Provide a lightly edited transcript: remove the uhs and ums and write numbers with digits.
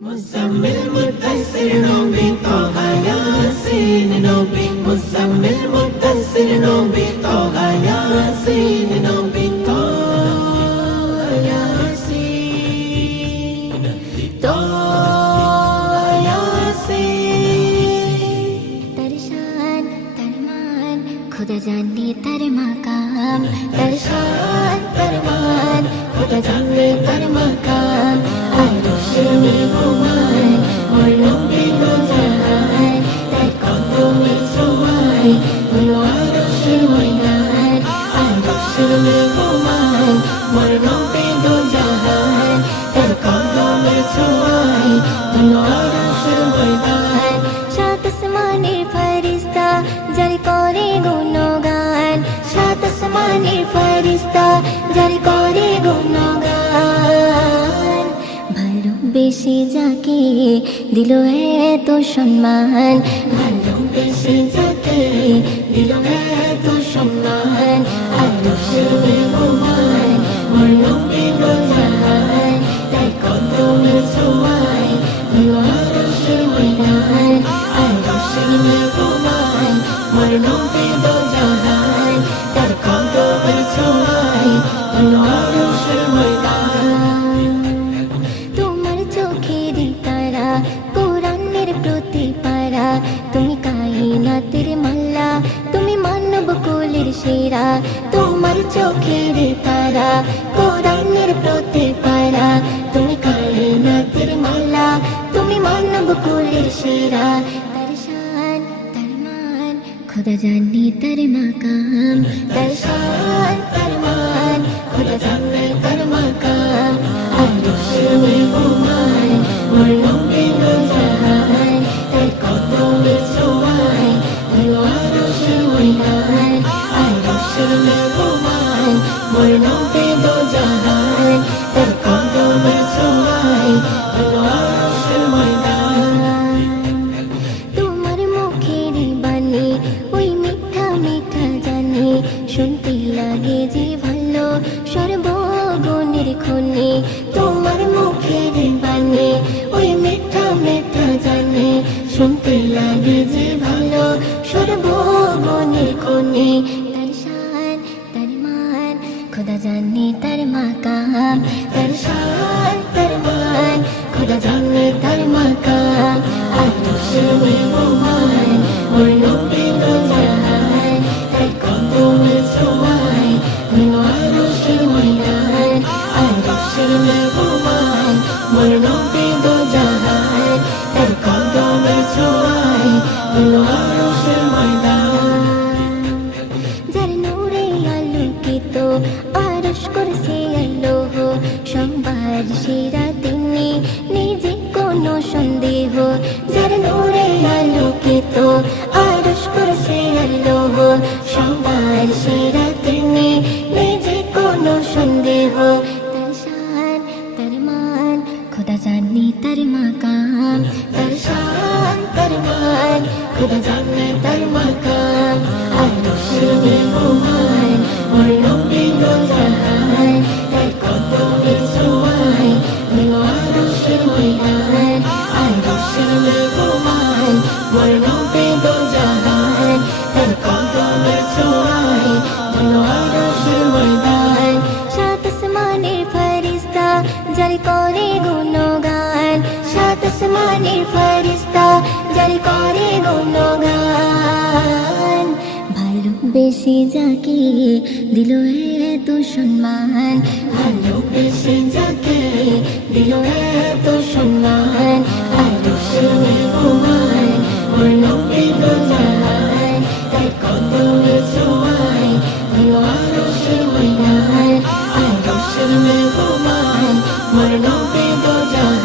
মুজাম্মিল মুদ্দাসসির নবী তাহা ইয়াসিন নবী মুজাম্মিল মুদ্দাসসির নবী তাহা ইয়াসিন নবী তাহা ইয়াসিন তাহা ইয়াসিন তার শান তার মান খুদা জানে তার মাকাম তার শান তার মান খুদা জানে তার মাকাম আরশে মেহমান ওর নবী দো জাহান তার কদমে ছোঁয়ায় হলো আরশের ময়দান আরশে মেহমান ওর নবী দো জাহান তার কদমে ছোঁয়ায় হলো আরশের ময়দান সাত আসমানের ফেরেশতা যার করে গুণগান সাত আসমানের ফেরেশতা যার করে গুণগান ভালোবেসে যাকে দিল এত সম্মান ভালোবেসে যাকে দিল এত সম্মান আরশে মেহমান ওর নবী দো জাহান তার কদমে ছোঁয়ায় হলো আরশের ময়দান আরশে মেহমান ওর নবী দো জাহান তার কদমে ছোঁয়ায় হলো আরশের ময়দান তোমার চোখের তারা কোরআনের প্রতি পারা তুমি কায়নাতের মাল্লা তুমি মানব কুলের সেরা তোমার চোখের তারা কোরআনের প্রতি পারা তুমি কায়নাতের মাল্লা তুমি মানব কুলের সেরা তার শান তার মান খুদা জানে তার মাকাম তার শান তার মান খুদা জানে তার মাকাম আরশে মেহমান ওর নবী দো জাহান তার কদমে ছোঁয়ায় হলো আরশের ময়দান আরশে মেহমান ওর নবী দো জাহান তার কদমে ছোঁয়ায় হলো আরশের ময়দান তোমার মুখের বাণী ওই মিঠা মিঠা জানি শুনতে লাগে যে ভালো সর্বগুণের খনি তোমার মুখের বাণী ওই মিঠা মিঠা জানি শুনতে লাগে যে ভালো সর্বগুণের খনি তার শান তার মান খুদা জানে তার মাকাম তার শান তার মান খুদা জানে তার মাকাম আরশে মেহমান ওর নবী দো জাহান তার কদমে ছোঁয়ায় হলো আরশের ময়দান আরশে মেহমান ওর নবী দো জাহান তার কদমে ছোঁয়ায় হলো আরশের ময়দান যার নূরে আলোকিত আরশ করছে আলোহ সবার সেরা তিনি নিজে কোনো সন্দেহ যার নূরে আলোকিত আরশ করছে আলোহ সবার সেরা তিনি নিজে কোনো সন্দেহ তার শান তার মান খুদা জানে তার মাকাম তার শান তার মান খুদা জানে তার মাকাম আরশে মেহমান ওর নবী দো জাহান তার কদমে ছোঁয়ায় হলো আরশের ময়দান আরশে মেহমান ওর নবী দো জাহান তার কদমে ছোঁয়ায় হলো আরশের ময়দান সাত আসমানের ফেরেশতা যার করে গুণগান সাত আসমানের ফেরেশতা যার করে গুণগান ভালোবেসে যাকে দিল এত সম্মান ভালোবেসে যাকে দিল এত সম্মান আরশে মেহমান ওর নবী দো জাহান তার কদমে ছোঁয়ায় হলো আরশের ময়দান আরশে মেহমান ওর নবী দো জাহান